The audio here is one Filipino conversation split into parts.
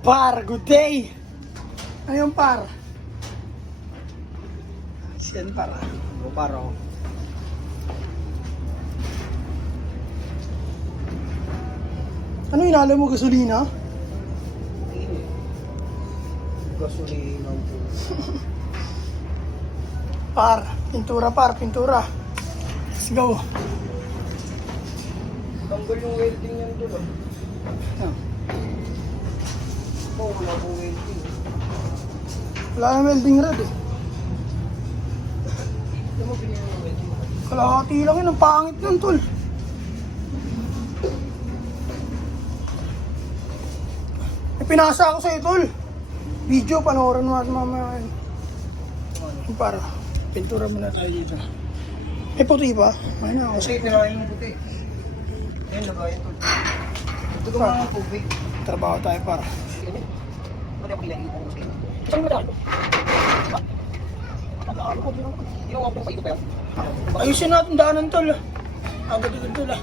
par, good day! Ano yung par? Siyan par. O paro. Ano inalo mo, gasolina? Gasolina po. Par, pintura. Let's go. Tanggal yung welding yan doon ah. Ano? Wala po welding. Wala na welding rod eh. Hindi mo binili yung welding. Kalahati lang yun, ang pangit nun tol. May pinasa ako sa'yo tol. Video, panoorin mo natin mamaya yun. Yung para, pintura muna tayo dito. May puti pa? May na ako Kasi sa'yo. tirahin yung puti. Ayun, lagayin to. Ito ko mga tubig. Trabaho tayo para. Pwede ako bilang yung puti. Saan mo dahil? Ginawa ko pa ito pa yan. Ayusin natin daanan tol. Agad-agad tol ah.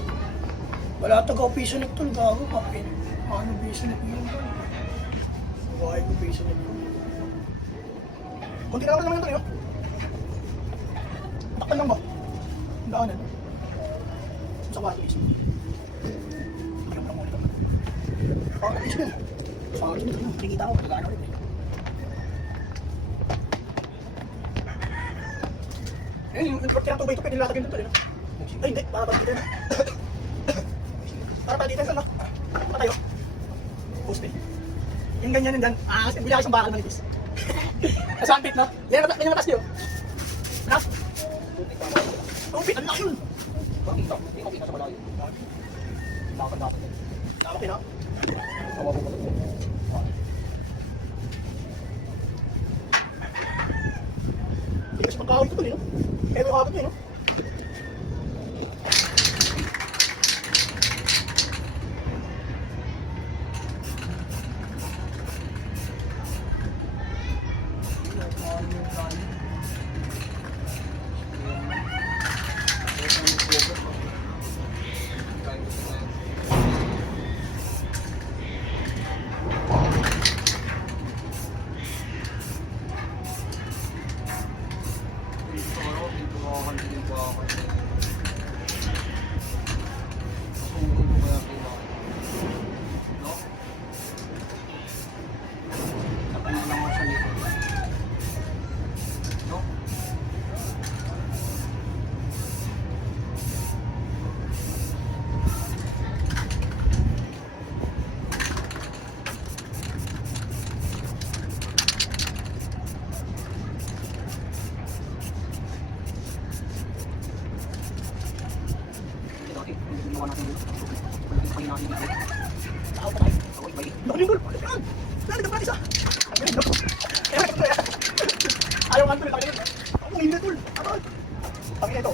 Wala tagaw piso na tol, gago kapin. Ano piso na yun tol? Buhay ko piso na yun. Kunti na naman tol yun. Takpan lang ba? Daanan. Sa kwarto piso. Alam lang ulit ako. Kwarto piso yun. Sa kwarto piso yun. Nakikita ko, tagaan ulit eh. Eh, yung tinatubay ito, pwede latagin dito. Ay, hindi. Para pa dito na. Para pa dito na. Patayo. Poste. Yung ganyan yun dyan. Hindi ako isang bakal manipis. Nasaan pit, no? Yan yung matas niyo. Ano? Ang pit, ang laki yun. Bakit ito? Hindi ko kita sa malayo. Dapat. Laki na. Tawa ko pa. Hindi kasi magkakawin ko ito, no? Kaya ito kakabot nyo, no? Ayaw nga tuloy, takin yun. Ako hindi tol. Takin na ito.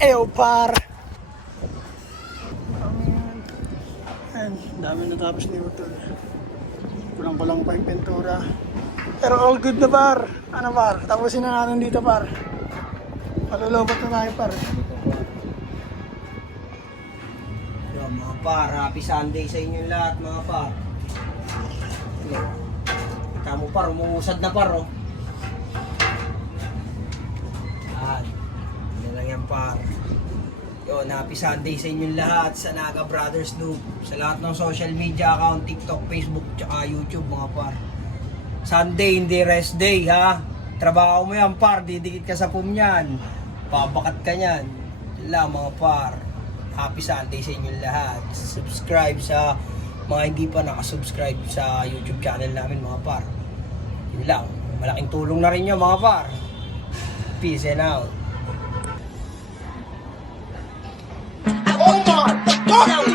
Ew, par. Ayan, dami natapos ni Utol. Kulang-kulang pa yung pintura. Pero all good na par. Ano par? Tapusin na natin dito par. Malulobot na tayo par. Yan, mga par, happy Sunday sa inyo lahat mga par. Kita mo par, umuusad na par oh. Yan lang yan par. Yun, happy Sunday sa inyong lahat sa Naga Brothers Noob. Sa lahat ng social media account, TikTok, Facebook, tsaka YouTube mga par. Sunday, hindi rest day ha. Trabaho mo yan par, didikit ka sa pum yan. Babakat ka yan. Yun lang mga par. Happy Sunday sa inyong lahat. Subscribe sa mga hindi pa nakasubscribe sa YouTube channel namin mga par. Yun lang. Malaking tulong na rin yun mga par. Peace and out. Omar!